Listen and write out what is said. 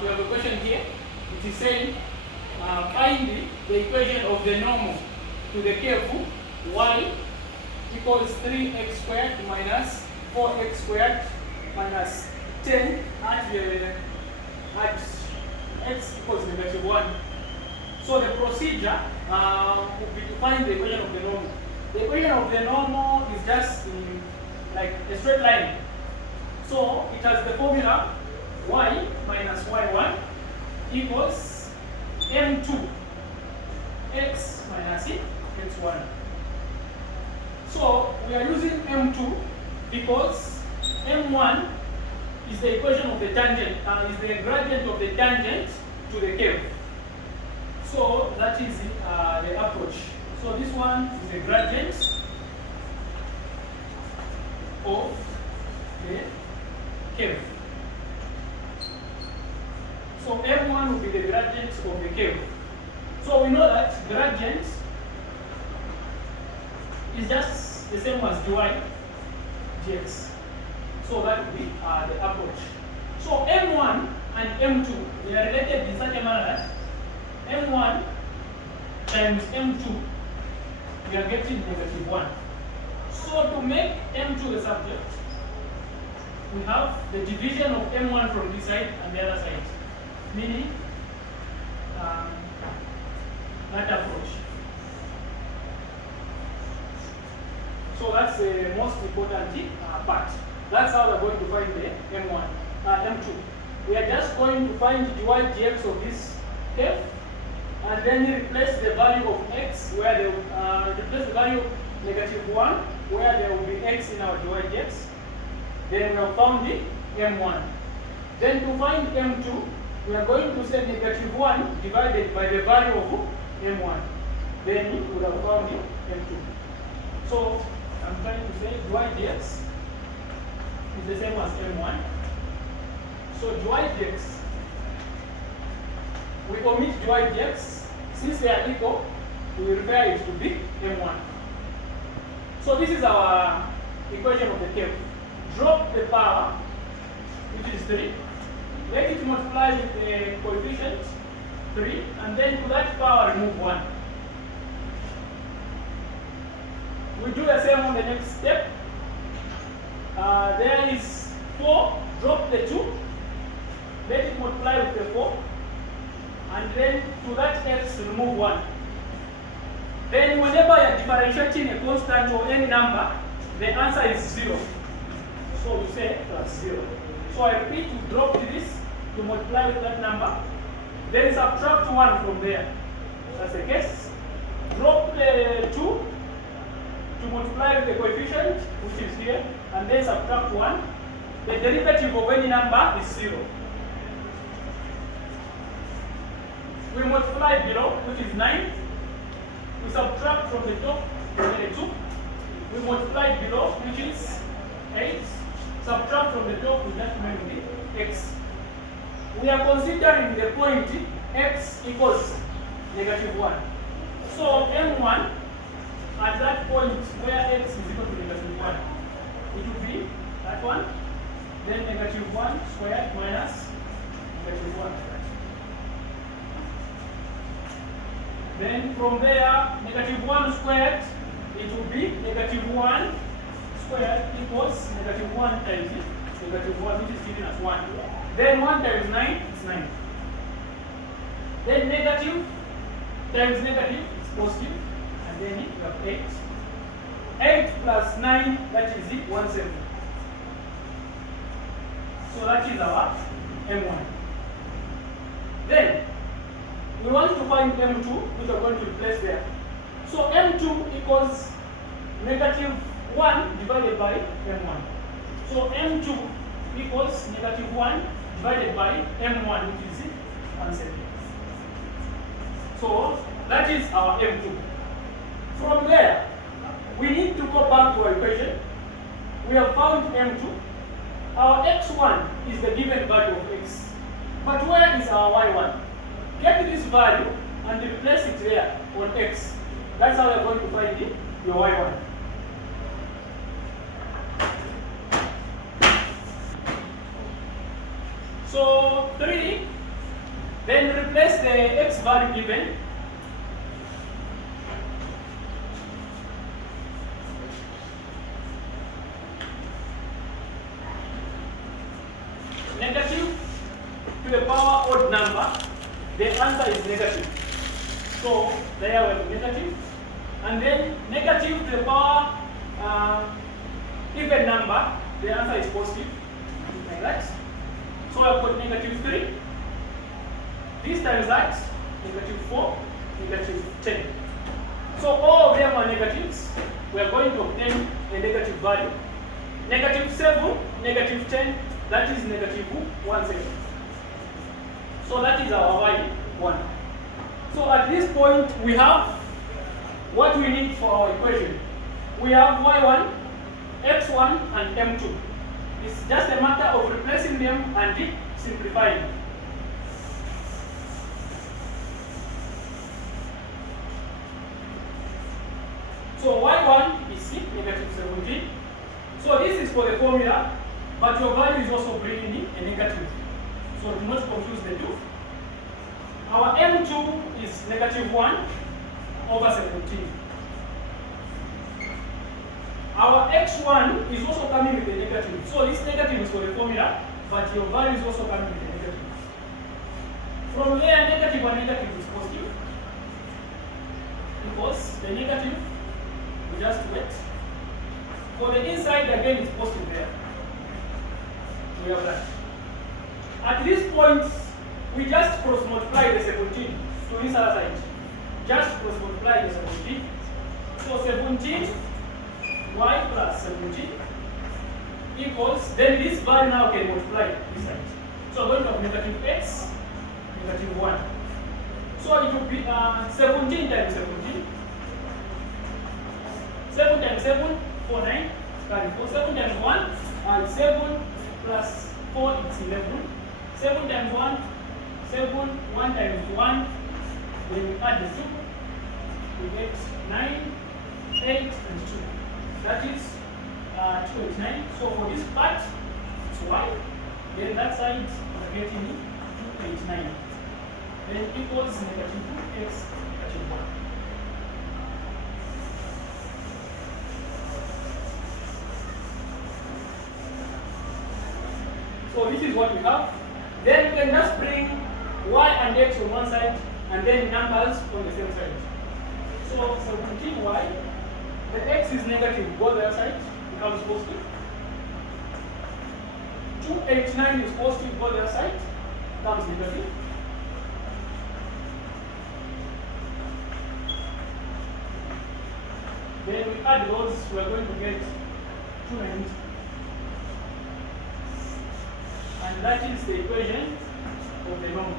we have a question here. It is saying, find the equation of the normal to the curve y equals 3x squared minus 4x squared minus 10 at x equals -1. So the procedure would be to find the equation of the normal. The equation of the normal is just like a straight line. So it has the formula y minus y1 equals m2 x minus x1. So we are using m2 because m1 is the equation of the tangent, is the gradient of the tangent to the curve. So that is the approach. So this one is the gradient of the curve. So m1 will be the gradient of the curve. So we know that gradient is just the same as dy dx. So that would be the approach. So m1 and m2, they are related in such a manner that m1 times m2, we are getting -1. So to make m2 the subject, we have the division of m1 from this side and the other side, meaning that approach. So that's the most important part. That's how we're going to find the m2. We are just going to find dy dx of this curve, and then replace the value of x where they replace the value of -1 where there will be x in our dy dx. Then we have found the m1. Then to find m2, we are going to say -1 divided by the value of m1. Then we would have found the m2. So I'm trying to say dy dx is the same as m1. So dy dx, we omit dy dx. Since they are equal, we refer it to be m1. So this is our equation of the curve. Drop the power, which is 3. Let it multiply with the coefficient 3, and then to that power remove 1. We do the same on the next step. There is 4, drop the 2, let it multiply with the 4, and then to that x remove 1. Then whenever you are differentiating a constant or any number, the answer is 0. So we say plus 0. So I repeat, to drop this to multiply with that number, then subtract 1 from there. That's the case. Drop the 2 to multiply with the coefficient, which is here, and then subtract 1. The derivative of any number is 0. We multiply below, which is 9. We subtract from the top, the 2. We multiply below, which is 8. Subtract from the top, we just remember the x. We are considering the point x equals -1. So m1 at that point where x is equal to -1, it will be that one, then -1 squared minus -1. Then from there, -1 squared, it will be -1 squared equals -1 times -1, which is given as 1. Then 1 times 9 is 9. Then negative times negative is positive, and then you have 8. 8 plus 9, that is it, 170. So that is our m1. Then we want to find m2, which we are going to replace there. So m2 equals -1 divided by m1. So m2 equals -1 divided by m1, which is 170. So that is our m2. From there, we need to go back to our equation. We have found m2. Our x1 is the given value of x. But where is our y1? Get this value and replace it there on x. That's how we're going to find your y1. So 3 Then replace the x value given. Negative to the power odd number, the answer is negative. So there we have negative. And then negative to the power even number, the answer is positive. Like that. So I've got negative 3. This times that, negative 4, negative 10. So all of them are negatives. We are going to obtain a negative value. Negative 7, negative 10, that is negative 17. So that is our y1. So at this point, we have what we need for our equation. We have y1, x1, and m2. It's just a matter of replacing them and simplifying. So y1 is negative 17. So this is for the formula, but your value is also bringing in a negative. So do not confuse the two. Our m2 is negative 1 over 17. Our x1 is also coming with a negative. So this negative is for the formula, but your value is also coming with a negative. From there, negative and negative is positive. Because the negative, we just wait. For the inside, again, it's positive there. We have that. At this point, we just cross multiply the 17 to this other side. Just cross multiply the 17. So 17 y plus 17 equals, then this value now can multiply this side. So I'm going to have negative x, negative 1. So it will be 17 times 17. 7 times 7, 4, 9. 7 times 1, 7 plus 4 is 11. 7 times 1, 7, 1 times 1. When we add the 2, we get 9, 8, and 2. That is 289. So for this part, it's y. Then that side, we're getting 289. Then equals negative 2x, negative 1. So this is what we have. Then we can just bring y and x on one side and then numbers on the same side. So 17y, the x is negative, go the other side, becomes positive. 289 is positive, go the other side, becomes negative. Then we add those, we are going to get 290. And that is the equation of the normal.